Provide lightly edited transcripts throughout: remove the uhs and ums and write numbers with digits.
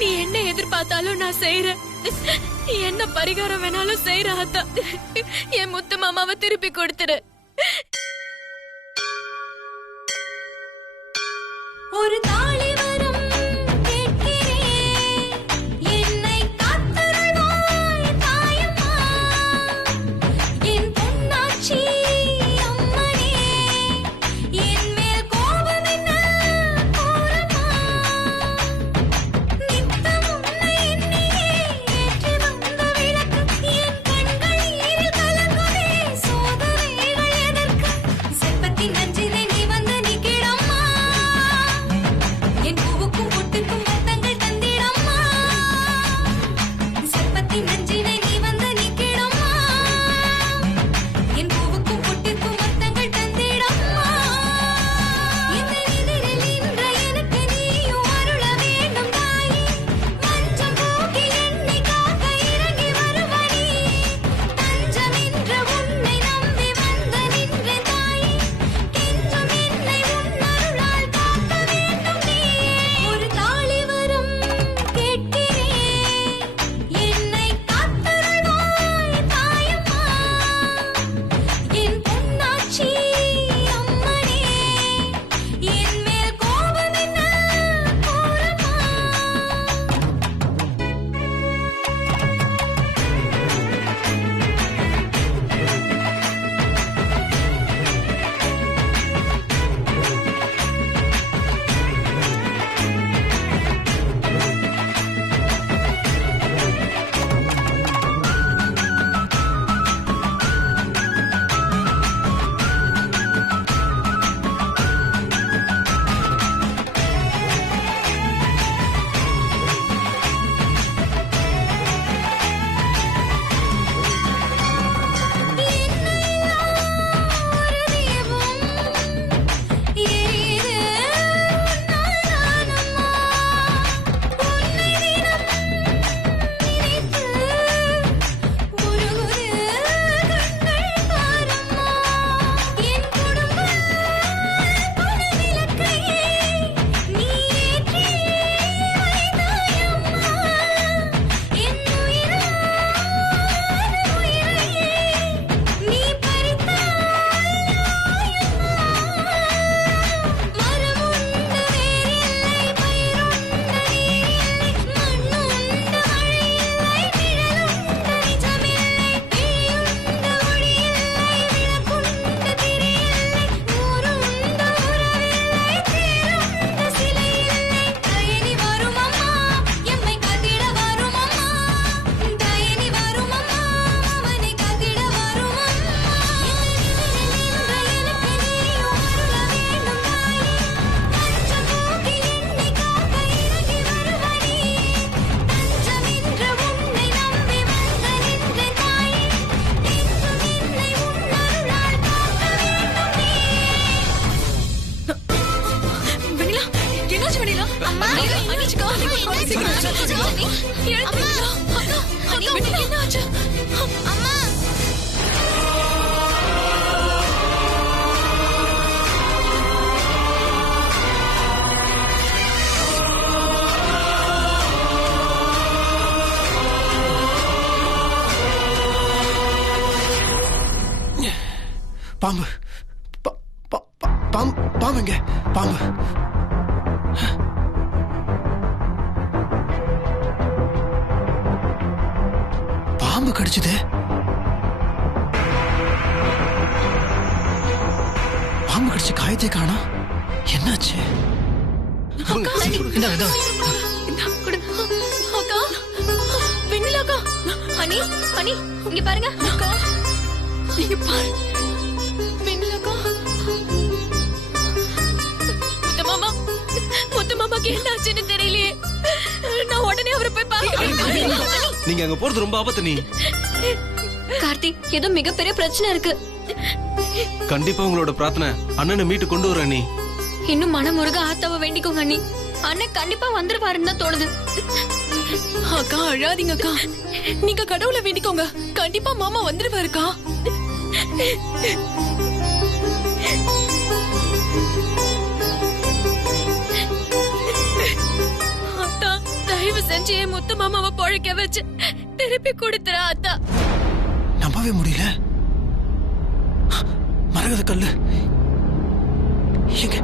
நீ என்ன எதிர்பார்த்தாலும் நான் செய்யறேன். என்ன பரிகாரம் வேணாலும் செய்யற ஆத்தா. என் முத்து மாமாவை திருப்பி கொடுத்துரு. ஒரு தாளி வரும் பாம்பு பாம்புங்க பாம்பு. பாம்பு கடிச்சது. பாம்பு கடிச்ச காயத்தை காணோம். என்னாச்சு? இங்க பாருங்க. இங்க பாரு. முத்துமாமாக்கு என்னாச்சுன்னு தெரியலையே. நான் உடனே அவரை போய் பாக்க. நீங்க அங்க போறது ரொம்ப ஆபத்து. நீ கார்த்தி, ஏதோ மிகப்பெரிய பிரச்சனை இருக்கு. கண்டிப்பா உங்களோட பிரார்த்தனை அண்ணனை மீட்டு கொண்டு வர. நீ இன்னும் மனமுருக ஆத்தாவை வேண்டிக்கோங்க அண்ணி. அண்ணன் கண்டிப்பா வந்துருவாருன்னு தான் தோணுது. அக்கா அழாதீங்க அக்கா. நீங்க கடவுளை வேண்டிக்கோங்க. கண்டிப்பா மாமா வந்துருவாருக்கா. அத்தா, தயவு செஞ்சு என் முத்து மாமாவை பொழைக்க வச்சு திருப்பி கொடுத்துறா அத்தா. நம்பவே முடியல. மரகத கல்லு எங்க?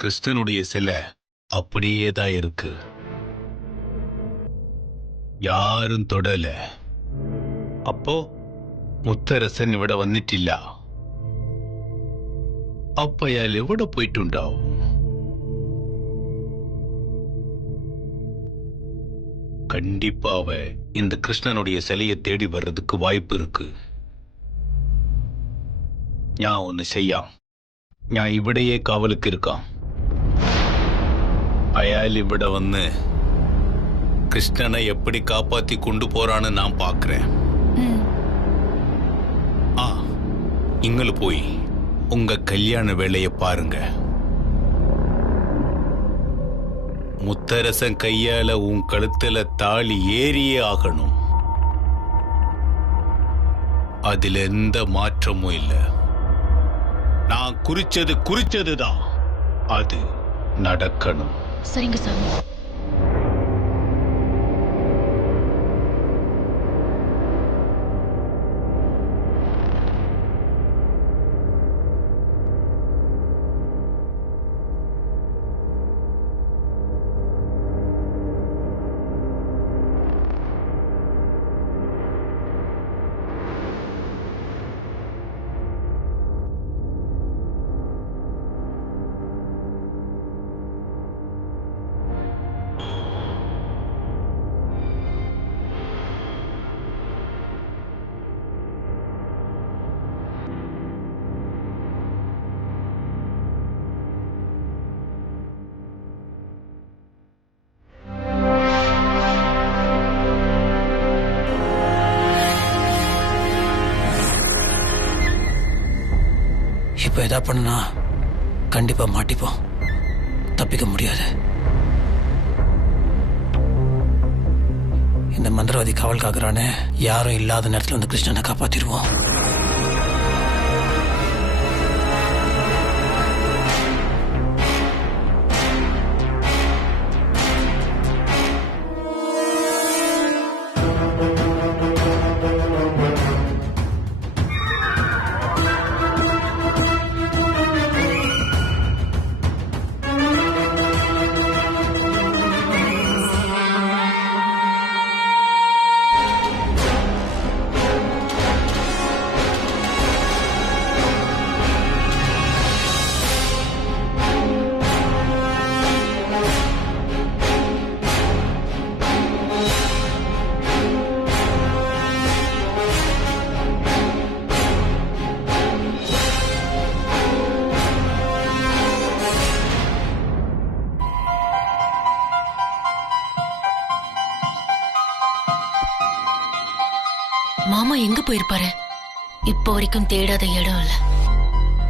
கிறிஸ்தனுடைய சிலை அப்படியே தான் இருக்கு. யாரும் தொடல. அப்போ മുത്തരസൻ ഇവിടെ വന്നിട്ടില്ല. അപ്പൊ അയാൾ എവിടെ പോയിട്ടുണ്ടാവും? கண்டிப்பாக இந்த கிருஷ்ணனுடைய சிலையை தேடி வர்றதுக்கு வாய்ப்பு இருக்கு. ഞാൻ ഒന്ന് ചെയ്യാം. ഞാൻ ഇവിടെയേ കാവലുക്ക് ഇരിക്കാം. അയാൾ ഇവിടെ വന്ന് கிருஷ்ணனை எப்படி காப்பாத்தி கொண்டு போறான்னு நான் பாக்குறேன். இங்களு போய் உங்க கல்யாண வேலையை பாருங்க. முத்தரசன் கையால உன் கழுத்துல தாலி ஏறியே ஆகணும். அதுல எந்த மாற்றமும் இல்லை. நான் குறிச்சதுதான் அது நடக்கணும். சரிங்க சாமி. இப்போ எதா பண்ணா கண்டிப்பா மாட்டிப்போம். தப்பிக்க முடியாது. இந்த மந்திரவாதி காவல் காக்குறானே, யாரும் இல்லாத நேரத்தில் வந்து கிருஷ்ணனை காப்பாத்திடுவோம். மாமா எங்க போயிருப்பாரு? இப்ப வரைக்கும் தேடாத இடம் இல்ல.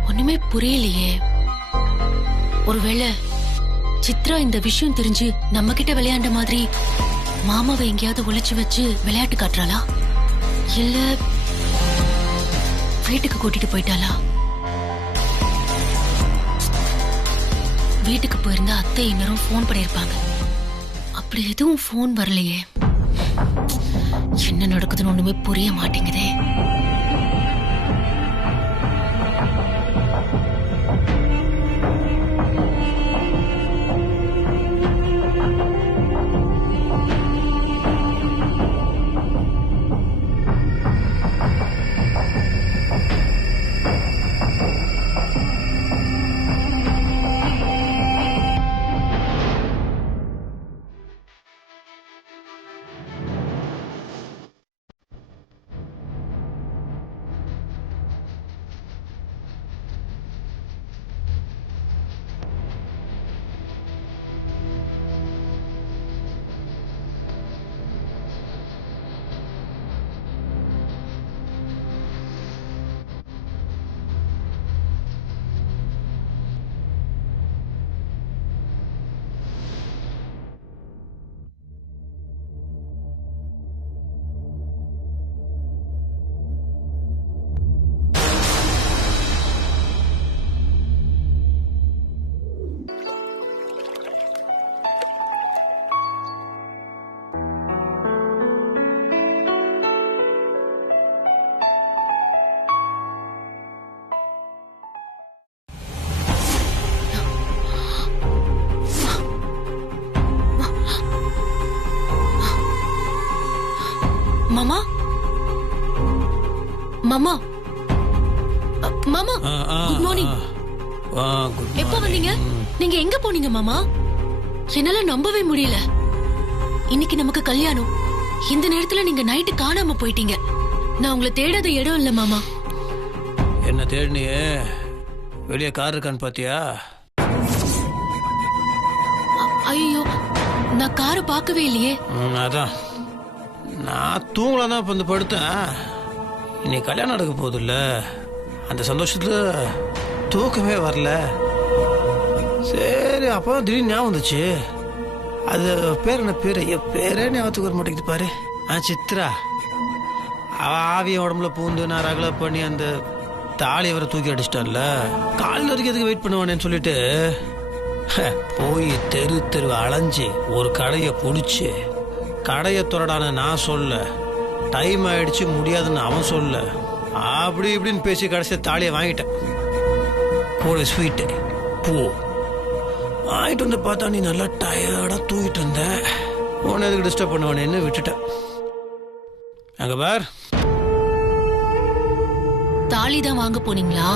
ஒண்ணுமே புரியலையே. ஒருவேளை சித்ரா இந்த விஷயம் தெரிஞ்சு நம்ம கிட்ட விளையாண்ட மாதிரி மாமாவை எங்கேயாவது ஒளிச்சு வச்சு விளையாட்டு காட்டுறாளா? இல்ல வீட்டுக்கு கூட்டிட்டு போயிட்டாளா? வீட்டுக்கு போயிருந்தா அத்தை இன்னரும் போன் பண்ணிருப்பாங்க. அப்படி எதுவும் போன் வரலையே. என்ன நடக்குதுன்னு ஒண்ணுமே புரிய மாட்டேங்குதே. மாமா மாமா மாமா குட் மார்னிங். எப்போ வந்தீங்க? நீங்க எங்க போனீங்க மாமா? என்னால நம்பவே முடியல. இன்னைக்கு நமக்கு கல்யாணம். இந்த நேரத்துல நீங்க நைட்டு காணாம போயிட்டீங்க. நான் உங்களை தேடாத இடம் இல்ல மாமா. என்ன தேடினியே? வெளியே கார் இருக்கான்னு பாத்தியா? ஐயோ, நான் காரை பார்க்கவே இல்லையே. அதான் நான் தூங்கலாம் தான் வந்து படுத்தேன். இன்னைக்கு கல்யாணம் நடக்க போகுது இல்ல, அந்த சந்தோஷத்துல தூக்கமே வரல. சரி, அப்போ திடீர்னு ஞாபகம் வந்துச்சு. அது பேர் என்ன பேரு? பேரே ஞாபகத்துக்கு வர மாட்டேங்குது பாரு. சித்ரா. அவ ஆவிய உடம்புல பூந்து நான் ரகலை பண்ணி அந்த தாலி வரை தூக்கி அடிச்சிட்டான்ல. காலையில் வரைக்கும் எதுக்கு வெயிட் பண்ணுவானேன்னு சொல்லிட்டு போய் தெரு அலைஞ்சு ஒரு கடையை பிடிச்சி, கடையை துறடான நான் சொல்ல, டைம் ஆயிடுச்சு முடியாதுன்னு அவன் சொல்ல, அப்படி இப்படின்னு பேசி கடைசியாக தாலியை வாங்கிட்டேன். கூட ஸ்வீட்டு பூ வாங்கிட்டு வந்து பார்த்தா நீ நல்லா டயர்டாக தூங்கிட்டு இருந்த. உன்னை எதுக்கு டிஸ்டர்ப் பண்ணுவானேன்னு விட்டுட்டேன். அங்க பார், தாலி தான் வாங்க போனீங்களா?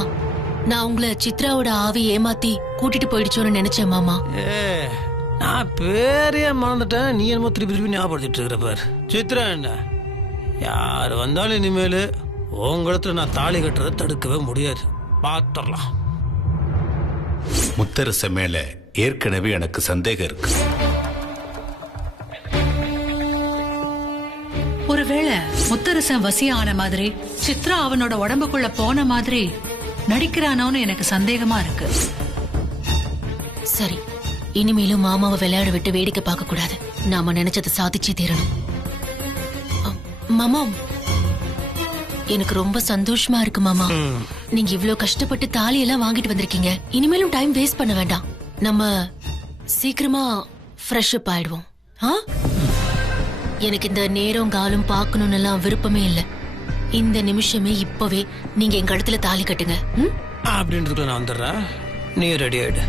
நான் உங்களை சித்ராவோட ஆவி ஏமாத்தி கூட்டிட்டு போயிடுச்சோன்னு நினைச்சேன் மாமா. நான் பேரையே மறந்துட்டேன். நீ என்னமோ திருப்பி ஞாபகப்படுத்திட்டு இருக்கிற பார். சித்ரா என்ன யார் வந்தாலும் இனிமேல் உங்களிடத்துல நான் தாலி கட்டுறதை தடுக்கவே முடியாது. பார்த்துடலாம். முத்தரச மேல ஏற்கனவே எனக்கு சந்தேகம் இருக்கு. ஒருவேளை முத்தரசன் வசியான மாதிரி சித்ரா அவனோட உடம்புக்குள்ள போன மாதிரி நடிக்கிறானோன்னு எனக்கு சந்தேகமா இருக்கு. சரி, இனிமேலும் மாமாவை விளையாட விட்டு வேடிக்கை பார்க்க கூடாது. நாம நினைச்சதை சாதிச்சே தீரணும். மாமா, எனக்கு ரொம்ப சந்தோஷமா இருக்கு மாமா. நீங்க இவ்ளோ கஷ்டப்பட்டு தாலி எல்லாம் வாங்கிட்டு வந்திருக்கீங்க. இனிமேலும் டைம் வேஸ்ட் பண்ண வேண்டாம். நம்ம சீக்கிரமா ஃப்ரெஷ் அப் ஆயிடுவோம். எனக்கு இந்த நேரம் காலம் பார்க்கணும்னு எல்லாம் விருப்பமே இல்லை. இந்த நிமிஷமே இப்பவே நீங்க எங்க இடத்துல தாலி கட்டுங்க. அப்படின்றதுக்குள்ள நான் வந்துடுறேன். நீ ரெடி ஆயிடு.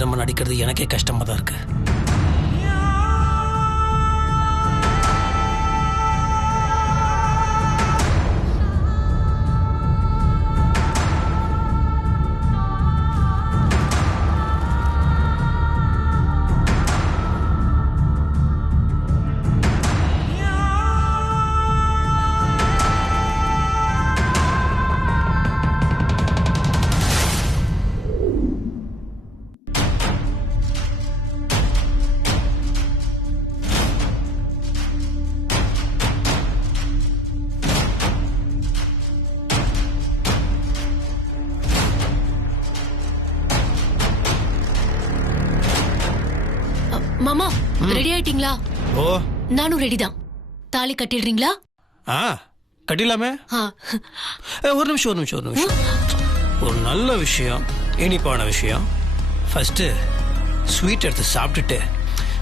திரும்ப நடிக்கிறது எனக்கே கஷ்டமா தான் இருக்கு. மாமா ரெடி ஆயிட்டீங்களா? ஓ நானும் ரெடி தான். தாலி கட்டிடுறீங்களா? கட்டிடலாமே. ஒரு நிமிஷம். ஒரு நல்ல விஷயம், இனிப்பான விஷயம். ஃபர்ஸ்ட் ஸ்வீட் எடுத்து சாப்பிட்டுட்டு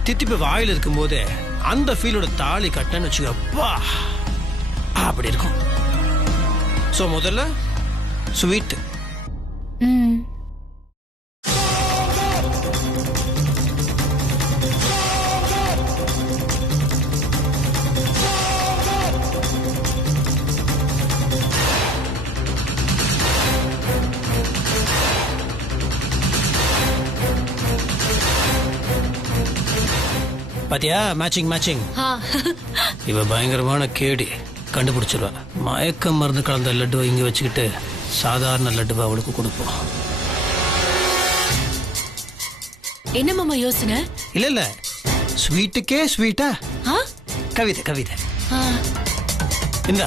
தித்திப்பு வாயில் இருக்கும் போதே அந்த ஃபீலோட தாலி கட்டன்னு வச்சுக்கப்பா அப்படி இருக்கும். ஸோ முதல்ல ஸ்வீட். பாத்தியா, மேட்சிங். இவ பயங்கரமான கேடி, கண்டுபிடிச்சிருவா. மயக்க மருந்து கலந்த லட்டுவை இங்க வச்சுக்கிட்டு சாதாரண லட்டுவை அவளுக்கு கொடுப்போம். என்ன மாமா யோசனை? இல்ல ஸ்வீட்டுக்கே ஸ்வீட்டா? கவிதை இந்த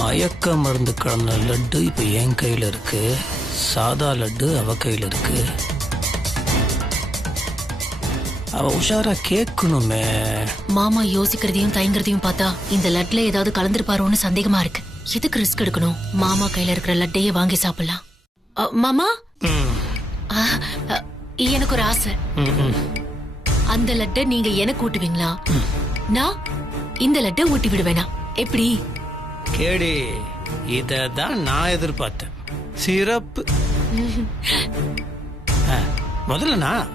மயக்க மருந்து கலந்த லட்டு இப்ப என் கையில இருக்கு, சாதா லட்டு அவ கையில இருக்கு. அவ உஷாரா கேட்கணுமே. மாமா யோசிக்கிறதையும் தயங்குறதையும் பார்த்தா இந்த லட்ல ஏதாவது கலந்துருப்பாரோன்னு சந்தேகமா இருக்கு. எதுக்கு ரிஸ்க் எடுக்கணும்? மாமா கையில இருக்கிற லட்டையே வாங்கி சாப்பிடலாம். மாமா, எனக்கு ஒரு ஆசை. அந்த லட்டை நீங்க எனக்கு ஊட்டுவீங்களா? நான் இந்த லட்டை ஊட்டி விடுவேனா? எப்படி? கேடி, இததான் நான் எதிர்பார்த்தேன். சிறப்பு. முதல்ல நான்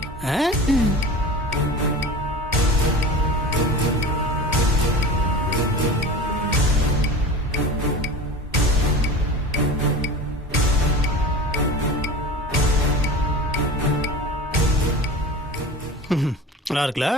நல்லா இருக்குல்ல?